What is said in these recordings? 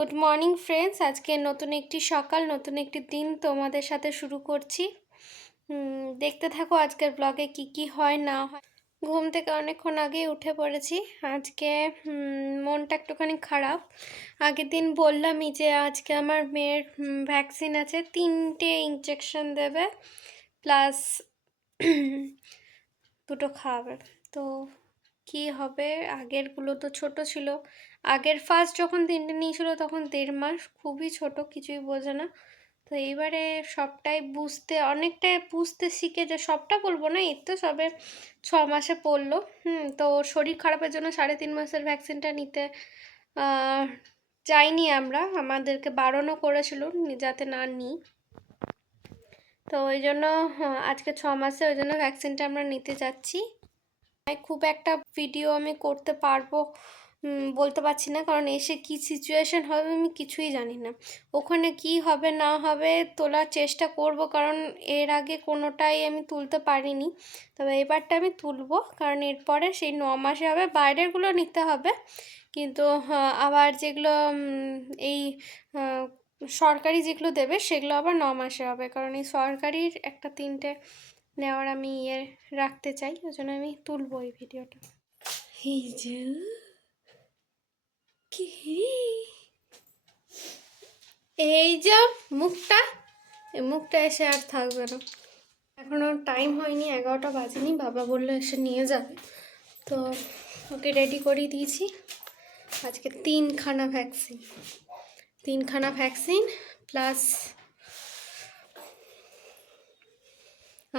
Good morning friends, আজকে নতুন একটি সকাল, নতুন একটি দিন তোমাদের সাথে শুরু করছি। দেখতে থাকো আজকের ব্লগে কি কি হয় না হয়। ঘুম থেকে অনেকক্ষণ আগেই উঠে পড়েছি। আজকে মনটা একটুখানি খারাপ। আগের দিন বললামই যে আজকে আমার মেয়ের ভ্যাকসিন আছে, 3টে ইঞ্জেকশন দেবে প্লাস 2টো খাওয়াবে। তো কি হবে, আগেরগুলো তো ছোট ছিল। আগের ফার্স্ট যখন 3টে নিয়েছিল তখন 1.5 মাস, খুবই ছোট, কিছুই বোঝে না। তো এইবারে সবটাই অনেকটাই বুঝতে শিখে, যে সবটা বলবো না, এর তো সবে 6 মাসে পড়লো। তো শরীর খারাপের জন্য 3.5 মাসের ভ্যাকসিনটা নিতে চাইনি আমরা, আমাদেরকে বারণও করেছিল যাতে না নিই। তো ওই জন্য আজকে 6 মাসে ওই জন্য ভ্যাকসিনটা আমরা নিতে যাচ্ছি। খুব একটা ভিডিও আমি করতে পারবো বলতে পারছি না, কারণ এসে কি সিচুয়েশন হবে আমি কিছুই জানি না। ওখানে কি হবে না হবে তোলার চেষ্টা করব, কারণ এর আগে কোনোটাই আমি তুলতে পারিনি। তবে এবারটা আমি তুলবো, কারণ এরপরে সেই 9 মাসে হবে। বাইরেরগুলো নিতে হবে, কিন্তু আবার যেগুলো এই সরকারি যেগুলো দেবে সেগুলো আবার 9 মাসে হবে, কারণ এই সরকারির একটা 3টে নেওয়ার আমি রাখতে চাই, ওই জন্য আমি তুলবো এই ভিডিওটা। এই যে কি, এই যে মুখটা, এই মুখটা এসে আর থাকবে না। এখনো টাইম হয়নি, 11টা বাজেনি। বাবা বললো এসে নিয়ে যাবে, তো ওকে রেডি করিয়ে দিয়েছি। আজকে 3খানা ভ্যাকসিন প্লাস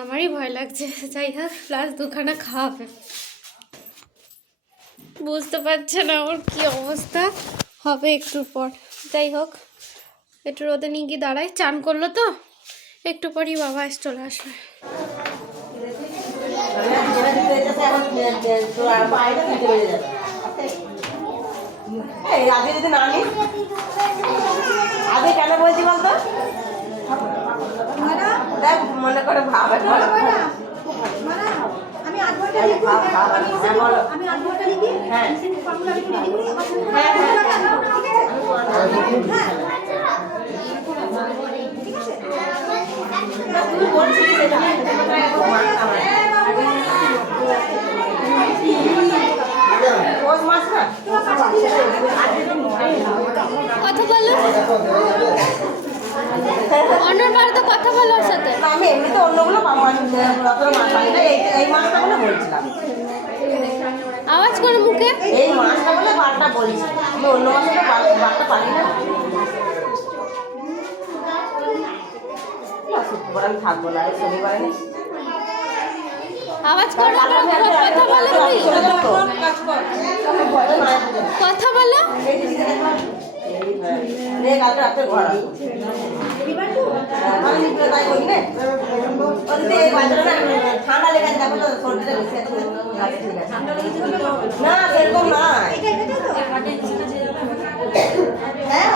আমারই ভয় লাগছে, যাই হোক, প্লাস 2খানা খাওয়াবে। বুঝতে পারছে না ওর কি অবস্থা হবে একটু পর। যাই হোক, একটু রোদে নিয়ে গিয়ে দাঁড়াই। চান করলো তো, একটু পরই বাবা চলে আসবে। কেন বলছি বলতো, মনে করে ভাবে আমি 8 ঘন্টা লিখি, আমি 8 ঘন্টা লিখি, হ্যাঁ ফর্মুলা লিখে দিই, হ্যাঁ ঠিক আছে। তুমি বলছিস সেটা রোজ মাস না কথা বলো, অন্যবার তো কথা বলো ওর সাথে। আমি এমনিতে অন্যগুলো এই মাসটা বলে বলছিলাম, আওয়াজ করে মুখে, এই মাসটা বলে বারটা বলছি, আমি অন্য মাসে বারটা পারি না। শুক্রবার আমি থাকবো না, শনিবারে আওয়াজ করে কথা বলো, কথা বলো। কালকে রাতে ঘর ঠান্ডা লেগে না, সেরকম নয়। হ্যাঁ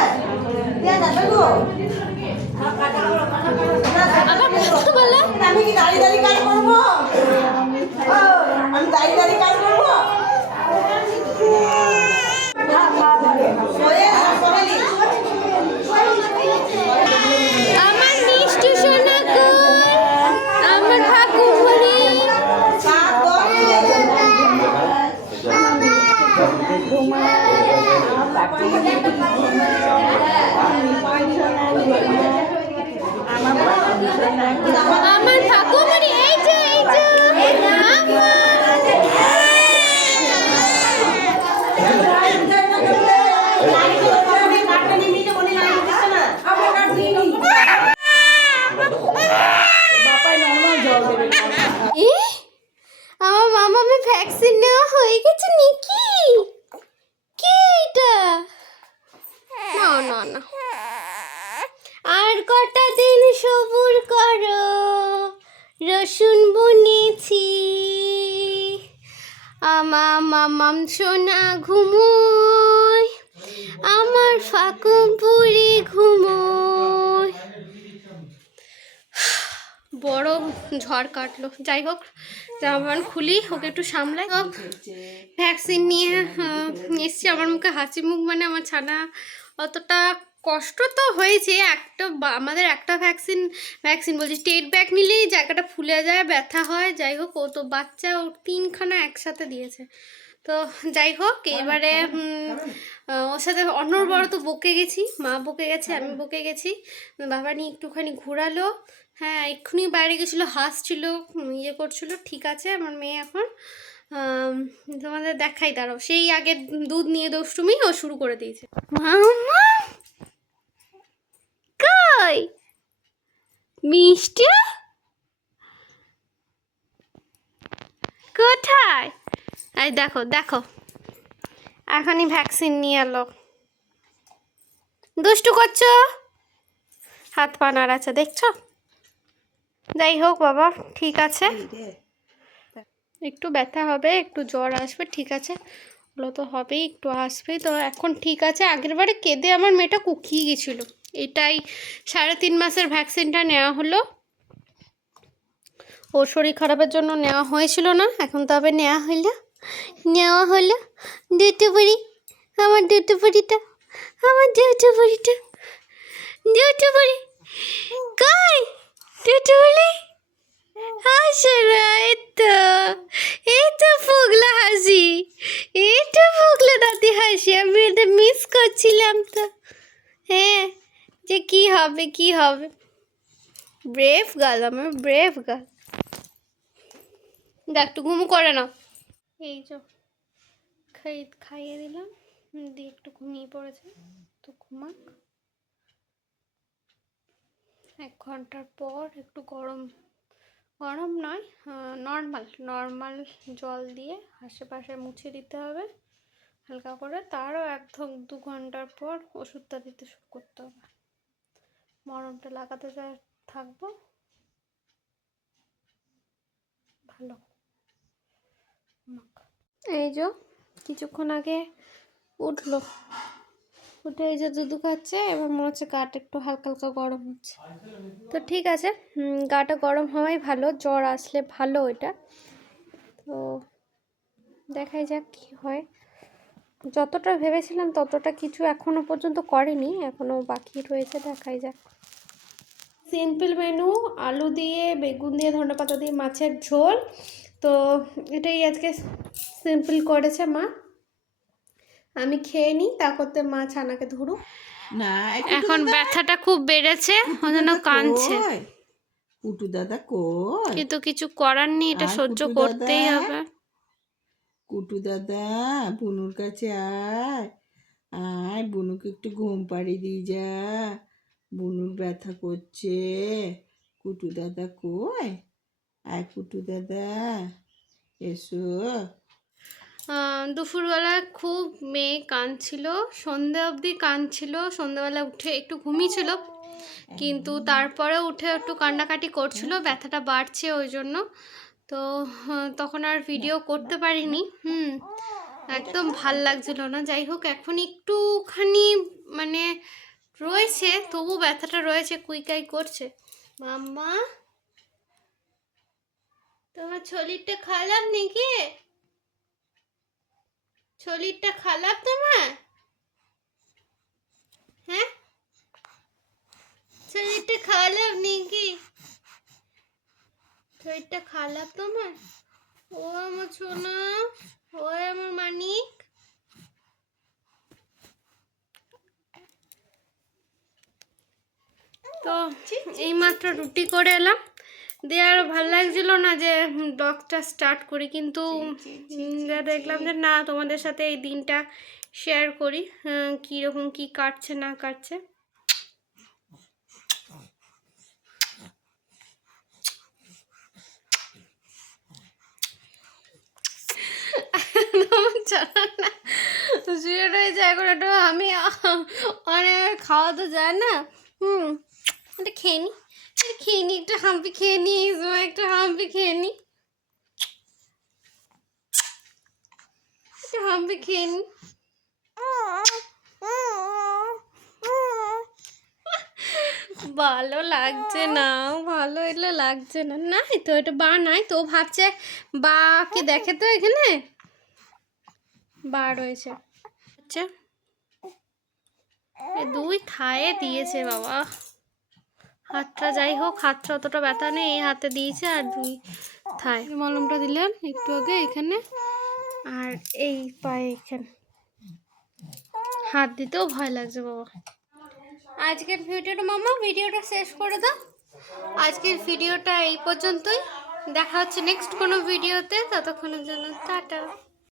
আমি কি দাঁড়িয়ে দাঁড়িয়ে কাজ করবো? আমি দাঁড়িয়ে দাঁড়িয়ে কাজ করবো? আমার মিষ্টি সোনা গো, আমার ঠাকুর ঘরে। আমার ঠাকুর ঘরে, এই যে আমার মামামের ভ্যাকসিন নেওয়া হয়ে গেছে নাকি? কি এটা? না না না, আর কটা দিন সবুর করো, রসুন বুনেছি। আমার মামাম সোনা ঘুমোয়, আমার ফাকুম পুরি ঘুমোয়। বড় ঝড় কাটলো। যাই হোক, জামা খুলি, ওকে একটু সামলাই। ভ্যাকসিন নিয়ে এসছি, আমার মুখে হাসি মুখ, মানে আমার ছানা অতটা কষ্ট তো হয়েছে, আমাদের একটা ভ্যাকসিন বলছি টেট ব্যাক নিলেই জায়গাটা ফুলে যায়, ব্যথা হয়, যাই হোক ও তো বাচ্চা, ও 3খানা একসাথে দিয়েছে। তো যাই হোক এবারে ওর সাথে অনর্বরত বকে গেছি, মা বকে গেছে, আমি বকে গেছি, বাবা নিয়ে একটুখানি ঘোরালো, হ্যাঁ এক্ষুনি বাইরে গেছিলো, হাসছিল, ইয়ে করছিল। ঠিক আছে আমার মেয়ে এখন তোমাদের দেখাই, দাঁড়াও, সেই আগে দুধ নিয়ে দুষ্টুমি ও শুরু করে দিয়েছে। মাম্মা কই মিষ্টি কোথায়? এই দেখো দেখো, এখনই ভ্যাকসিন নিয়ে এলো, দুষ্টু করছো, হাত পা নাড়াচ্ছে দেখছো। যাই হোক বাবা ঠিক আছে, একটু ব্যথা হবে, একটু জ্বর আসবে, ঠিক আছে, ওগুলো তো হবেই, একটু আসবে, তো এখন ঠিক আছে। আগের বারে কেঁদে আমার মেয়েটা কুকিয়ে গেছিলো, এটাই 3.5 মাসের ভ্যাকসিনটা নেওয়া হলো, ওর শরীর খারাপের জন্য নেওয়া হয়েছিল না, এখন তবে নেওয়া হলো দুটো বুড়ি, আমার দুটো বুড়িটা, আমার দুটো বুড়িটা, দুটো বুড়ি কই, দুটো বুড়ি হাসে না, এই তো ফুগলা হাসি, এই তো ফুগলা দাদি হাসি, আমি এটা মিস করছিলাম তো, হ্যাঁ যে কি হবে, ব্রেভ গার্ল, আমার ব্রেভ গার্ল। দেখ একটু ঘুমু করে না, এই যে খাইয়ে দিলাম, দিয়ে একটু ঘুমিয়ে পড়েছে, তো ঘুমাক। 1 ঘন্টার পর একটু গরম নয়, নর্মাল জল দিয়ে আশেপাশে মুছে দিতে হবে হালকা করে, তারও 1-2 ঘন্টার পর ওষুধটা দিতে শুরু করতে হবে, মলমটা লাগাতে থাকবো, ভালো। এই যে কিছুক্ষণ আগে উঠলো, উঠে এই যে দুধ খাচ্ছে, এবার মনে হচ্ছে গাটা একটু হালকা হালকা গরম হচ্ছে, তো ঠিক আছে, গাটা গরম হওয়াই ভালো, জ্বর আসলে ভালো এটা, তো দেখাই যাক কি হয়। যতটা ভেবেছিলাম ততটা কিছু এখনো পর্যন্ত করেনি, এখনো বাকি রয়েছে, দেখাই যাক। সিম্পল মেনু, আলু দিয়ে, বেগুন দিয়ে, ধনেপাতা দিয়ে মাছের ঝোল, তো এটাই আজকে সিম্পল করেছে মা, আমি খেয়ে নিই, তা করতে মা ছানাকে ধরুক না, এখন ব্যথাটা খুব বেড়েছে, ওই জন্য কাঁদছে, কুটু দাদা কই, কিন্তু কিছু করার নেই, এটা সহ্য করতেই হবে। কুটু দাদা বুনুর কাছে আয়, আয় বুনুকে একটু ঘুম পাড়িয়ে দিয়ে যা, বুনুর ব্যথা করছে, কুটু দাদা কই, আয় কুটু দাদা এসো। দুপুরবেলা খুব মেয়ে কাঁদছিল, সন্ধে অবধি কাঁদছিল, সন্ধ্যেবেলা উঠে একটু ঘুমিয়েছিল, কিন্তু তারপরে উঠে একটু কান্নাকাটি করছিল, ব্যথাটা বাড়ছে ওই জন্য, তো তখন আর ভিডিও করতে পারিনি, একদম ভাল লাগছিল না। যাই হোক এখন একটুখানি মানে রয়েছে, তবু ব্যথাটা রয়েছে, কুইকাই করছে। মাম্মা তোমার শরীরটা খারাপ নাকি, শরীরটা খারাপ তোমার, হ্যাঁ শরীরটা খারাপ নাকি, শরীরটা খারাপ তোমার, ও আমার সোনা, ও আমার মানিক, তো এইমাত্র রুটি করে এলাম, দিয়ে আরও ভালো লাগছিল না যে ব্লগটা স্টার্ট করি, কিন্তু দেখলাম যে না তোমাদের সাথে এই দিনটা শেয়ার করি, কীরকম কী কাটছে না কাটছে। শুয়ে রয়েছে এখন, একটু আমি অনেক খাওয়া তো যায় না, এটা খেয়ে নি, একটা হাম্পি খেয়ে নি, একটা হাম্পি খেয়ে নি, একটা হাম্পি খেয়ে নি। ভালো লাগছে না, ভালো এলে লাগছে না, নাই তো এটা বা নাই তো, ভাবছে বাকে দেখে তো এখানে বা রয়েছে, আচ্ছা এই 2 থায়ে দিয়েছে বাবা। হাতটা যাই হোক, হাতটা অতটা ব্যথা নেই, এই হাতে দিয়েছে আর 2 থায়। মলমটা দিলেন একটু আগে এখানে, আর এই পায়ে এখানে। হাত দিতেও ভয় লাগছে বাবা। আজকের ভিডিওটা শেষ করে দাও। আজকের ভিডিওটা এই পর্যন্তই, দেখা হচ্ছে নেক্সট কোনো ভিডিওতে, ততক্ষণের জন্য টাটা।